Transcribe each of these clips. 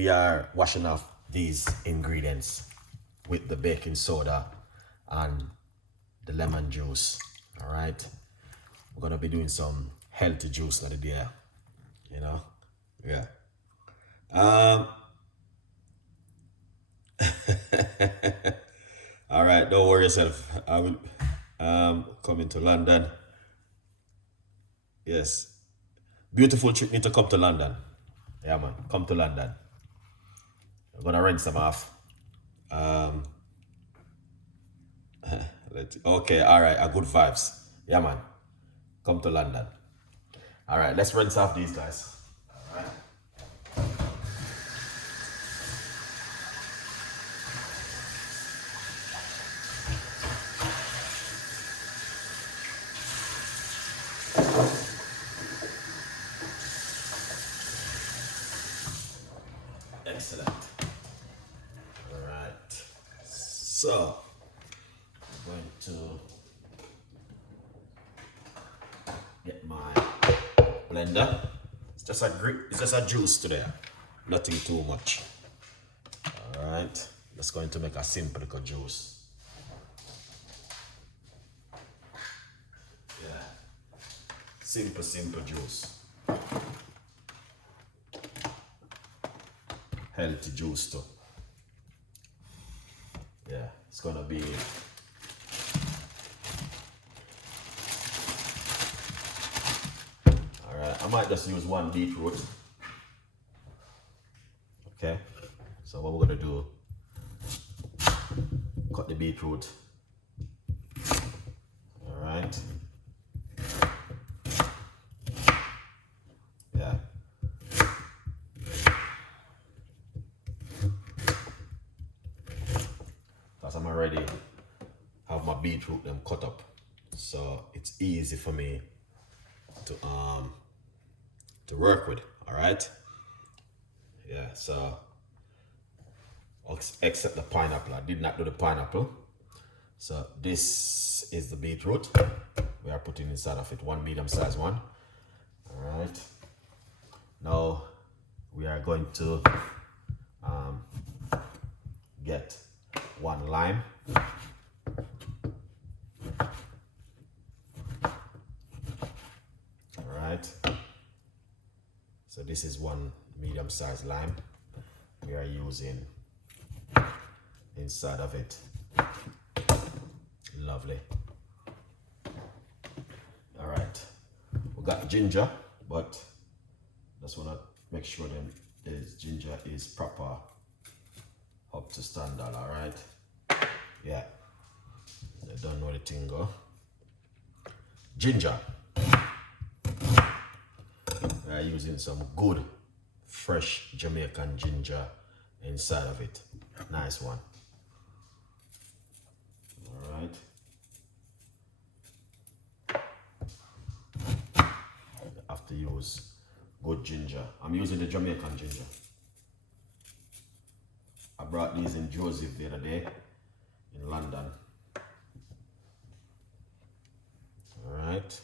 we are washing off these ingredients with the baking soda and the lemon juice. All right, we're gonna be doing some healthy juice of the day, you know. Yeah. Um. All right, don't worry yourself. I will coming to London. Yes, beautiful trip. Need to come to London. Yeah, man, come to London. I'm gonna rent some off. Um, okay, all right, good vibes. Yeah, man, come to London. All right, let's rinse off these guys. All right. Excellent. All right. So, I'm going to get my blender. It's just a juice today. Nothing too much. All right. Just going to make a simple little juice. Yeah. Simple juice. Healthy juice too. Yeah, it's gonna be all right. I might just use one beetroot. Okay, so what we're gonna do, cut the beetroot. All right. Yeah. Because I'm already have my beetroot them cut up, so it's easy for me to work with. All right. Yeah. So except the pineapple, I did not do the pineapple. So this is the beetroot we are putting inside of it, one medium-sized one. All right. Now we are going to get one lime. All right. So this is one medium-sized lime we are using inside of it. Lovely. All right. We got ginger, but just want to make sure that this ginger is proper up to standard. All right. Yeah. I don't know the thing go. Ginger. We are using some good, fresh Jamaican ginger inside of it. Nice one. All right. You have to use good ginger. I'm using the Jamaican ginger. I brought these in Joseph the other day in London. All right.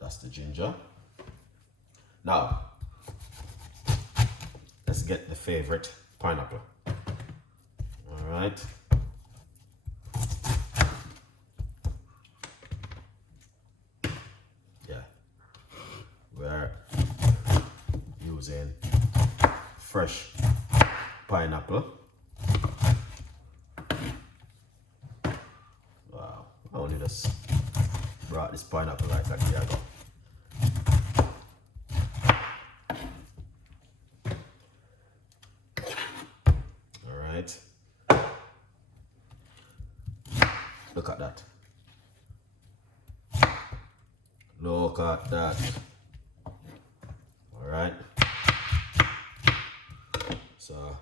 That's the ginger. Now, let's get the favorite pineapple. All right. Yeah. We're using fresh pineapple. Wow. I only just brought this pineapple like a year ago. Look at that. Look at that. All right. So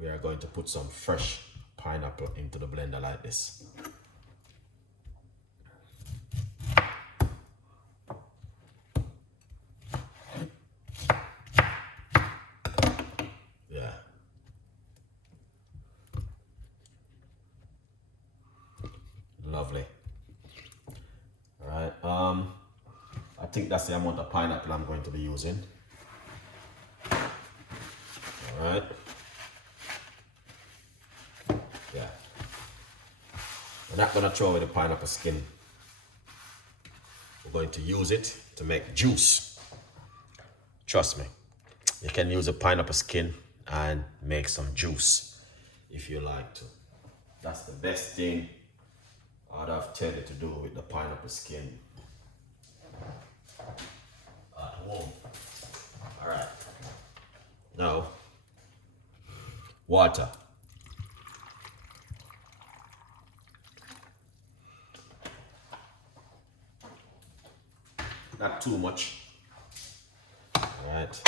we are going to put some fresh pineapple into the blender like this. Yeah. Lovely. All right. I think that's the amount of pineapple I'm going to be using. All right. Yeah. We're not gonna throw away the pineapple skin. We're going to use it to make juice. Trust me. You can use a pineapple skin and make some juice if you like to. That's the best thing I'd have tell you to do with the pineapple skin at home. All right. Now, water. Not too much. All right.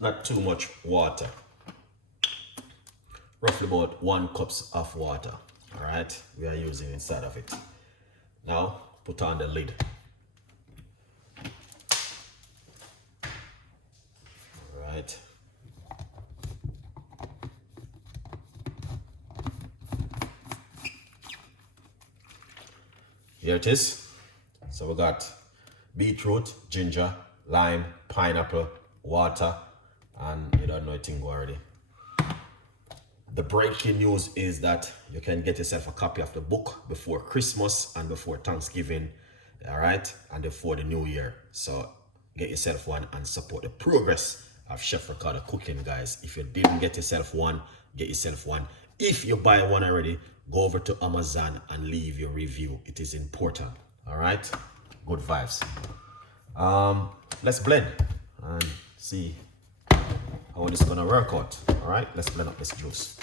Not too much water. Roughly about 1 cup of water. All right. We are using inside of it. Now put on the lid. All right. Here it is. So we got beetroot, ginger, lime, pineapple, water, and you don't know a thing already. The breaking news is that you can get yourself a copy of the book before Christmas and before Thanksgiving, all right, and before the new year. So get yourself one and support the progress of Chef Ricardo cooking, guys. If you didn't get yourself one, get yourself one. If you buy one already, go over to Amazon and leave your review. It is important. All right, good vibes. Let's blend and see how this is gonna work out. All right, let's blend up this juice.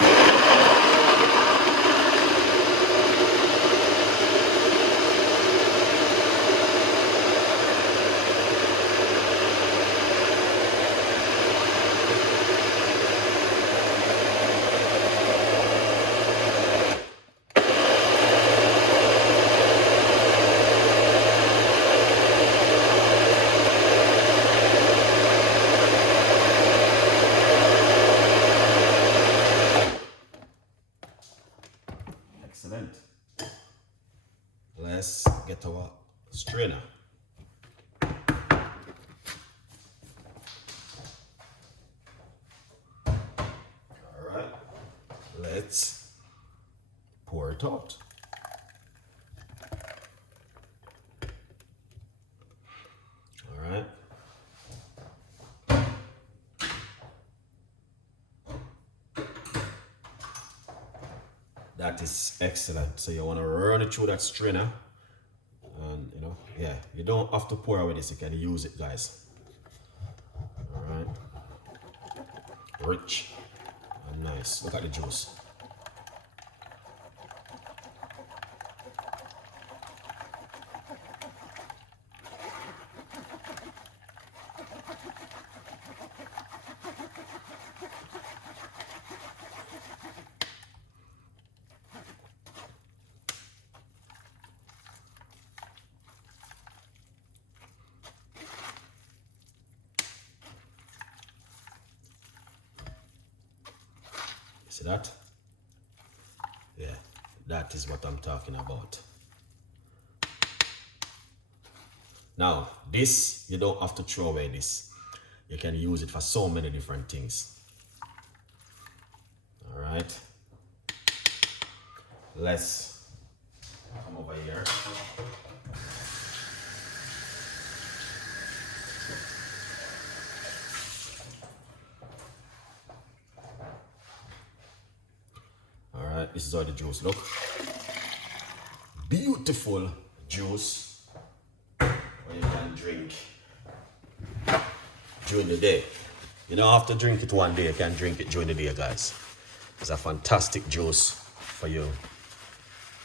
Excellent. Let's get our strainer. All right, let's pour it out. All right. That is excellent. So you want to run it through that strainer, and yeah, you don't have to pour away this. You can use it, guys. All right, rich and nice. Look at the juice. See that? Yeah, that is what I'm talking about. Now, this, you don't have to throw away this. You can use it for so many different things. All right. Let's come over here. This is how the juice look. Beautiful juice where you can drink during the day. You don't have to drink it one day, you can drink it during the day, guys. It's a fantastic juice for you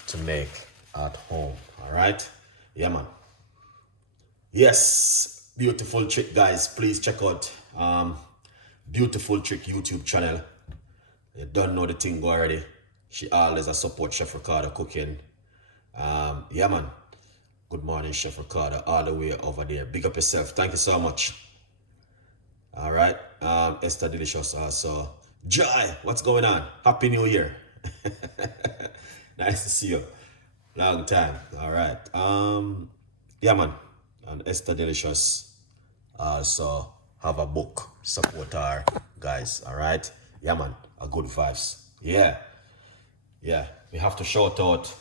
to make at home. All right? Yeah, man. Yes, Beautiful Trick, guys. Please check out Beautiful Trick YouTube channel. You don't know the thing already. She always a support Chef Ricardo cooking. Yeah, man. Good morning, Chef Ricardo, all the way over there. Big up yourself. Thank you so much. All right. Esther Delicious also. Joy, what's going on? Happy New Year. Nice to see you. Long time. All right. Yeah, man. And Esther Delicious also have a book. Support her, guys. All right. Yeah, man. A good vibes. Yeah. Yeah. We have to shout out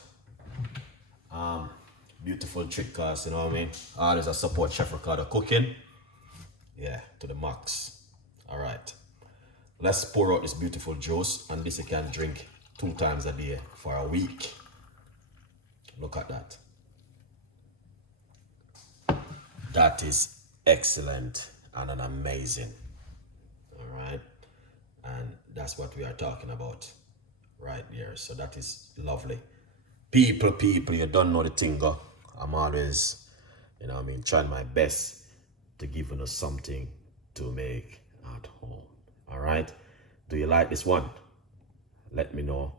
beautiful trick class, you know what I mean? Always a support Chef Ricardo cooking. Yeah, to the max. All right. Let's pour out this beautiful juice, and this you can drink 2 times a day for a week. Look at that. That is excellent and an amazing. All right. And that's what we are talking about right there. So that is lovely. People, you don't know the thing, go. I'm always, you know what I mean, trying my best to give you something to make at home. All right. Do you like this one? Let me know